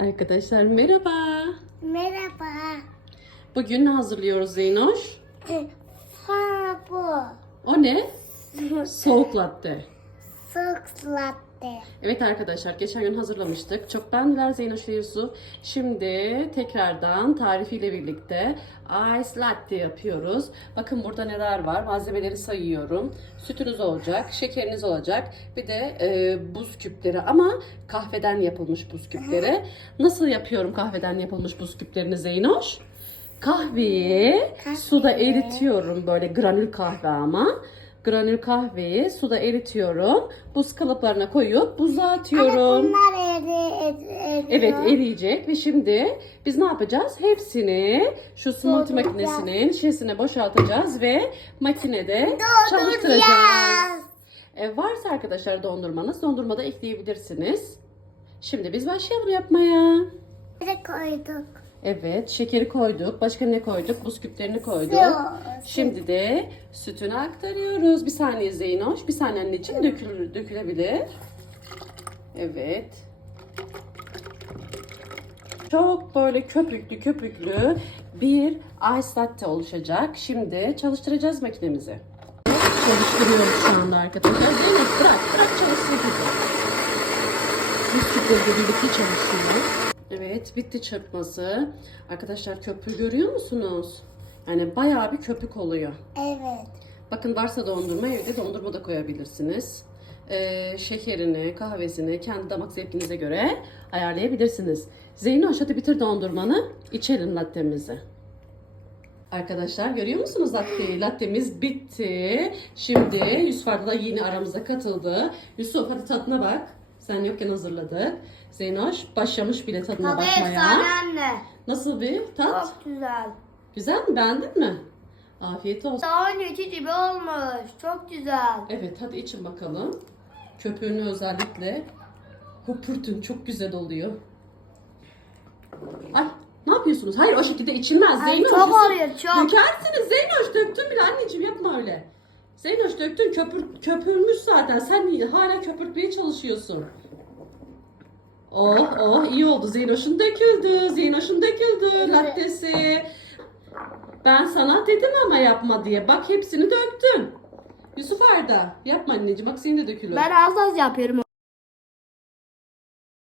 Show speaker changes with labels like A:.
A: Arkadaşlar merhaba.
B: Merhaba.
A: Bugün ne hazırlıyoruz Zeynoş?
B: Ha bu.
A: O ne? Soğuk latte.
B: Soğuk latte.
A: Evet arkadaşlar geçen gün hazırlamıştık. Çok Zeynoş ve Yusuf. Şimdi tekrardan tarifiyle birlikte ice latte yapıyoruz. Bakın burada neler var. Malzemeleri sayıyorum. Sütünüz olacak, şekeriniz olacak. Bir de e, buz küpleri ama kahveden yapılmış buz küpleri. Nasıl yapıyorum kahveden yapılmış buz küplerini Zeynoş? Kahveyi
B: Kahve.
A: suda eritiyorum böyle granül kahve ama. Granül kahveyi suda eritiyorum. Buz kalıplarına koyup buzluğa atıyorum.
B: Bunlar eri, eri,
A: Evet eriyecek ve şimdi biz ne yapacağız? Hepsini şu smoothie makinesinin şişesine boşaltacağız ve makinede çalıştıracağız. E, varsa arkadaşlar dondurmanız dondurmada ekleyebilirsiniz. Şimdi biz başlayalım yapmaya.
B: De koyduk.
A: Evet şekeri koyduk. Başka ne koyduk? Buz küplerini koyduk. Şimdi de sütünü aktarıyoruz. Bir saniye Zeynoş. Bir saniye anneciğim dökülür, dökülebilir. Evet. Çok böyle köpüklü köpüklü bir ice latte oluşacak. Şimdi çalıştıracağız makinemizi. Çalıştırıyoruz şu anda arkadaşlar. Zeynep bırak, bırak çalışsın kızım. Buz küpleriyle birlikte çalışıyor. Evet, bitti çırpması. Arkadaşlar köpüğü görüyor musunuz? Yani bayağı bir köpük oluyor.
B: Evet.
A: Bakın varsa dondurma evde dondurma da koyabilirsiniz. Ee, şekerini, kahvesini kendi damak zevkinize göre ayarlayabilirsiniz. Zeynoş hadi bitir dondurmanı. içelim lattemizi. Arkadaşlar görüyor musunuz latteyi? Lattemiz bitti. Şimdi Yusuf da yeni aramıza katıldı. Yusuf hadi tadına bak. Sen yokken hazırladık. Zeynoş başlamış bile tadına
B: Tadı
A: bakmaya.
B: efsane anne.
A: Nasıl bir tat?
B: Çok güzel.
A: Güzel mi? Beğendin mi? Afiyet olsun.
B: Daha önceki gibi olmuş. Çok güzel.
A: Evet hadi için bakalım. Köpüğünü özellikle hopurtun çok güzel oluyor. Ay ne yapıyorsunuz? Hayır o şekilde içilmez.
B: Ay,
A: Zeynoş.
B: çok ağrıyor, çok.
A: Dökersiniz Zeynoş döktün bile anneciğim yapma öyle. Zeynoş döktün köpür, köpürmüş zaten. Sen hala köpürtmeye çalışıyorsun. Oh oh iyi oldu. Zeynoş'un döküldü. Zeynoş'un döküldü lattesi. Ben sana dedim ama yapma diye. Bak hepsini döktün. Yusuf Arda yapma anneciğim bak senin de dökülür.
B: Ben az az yapıyorum.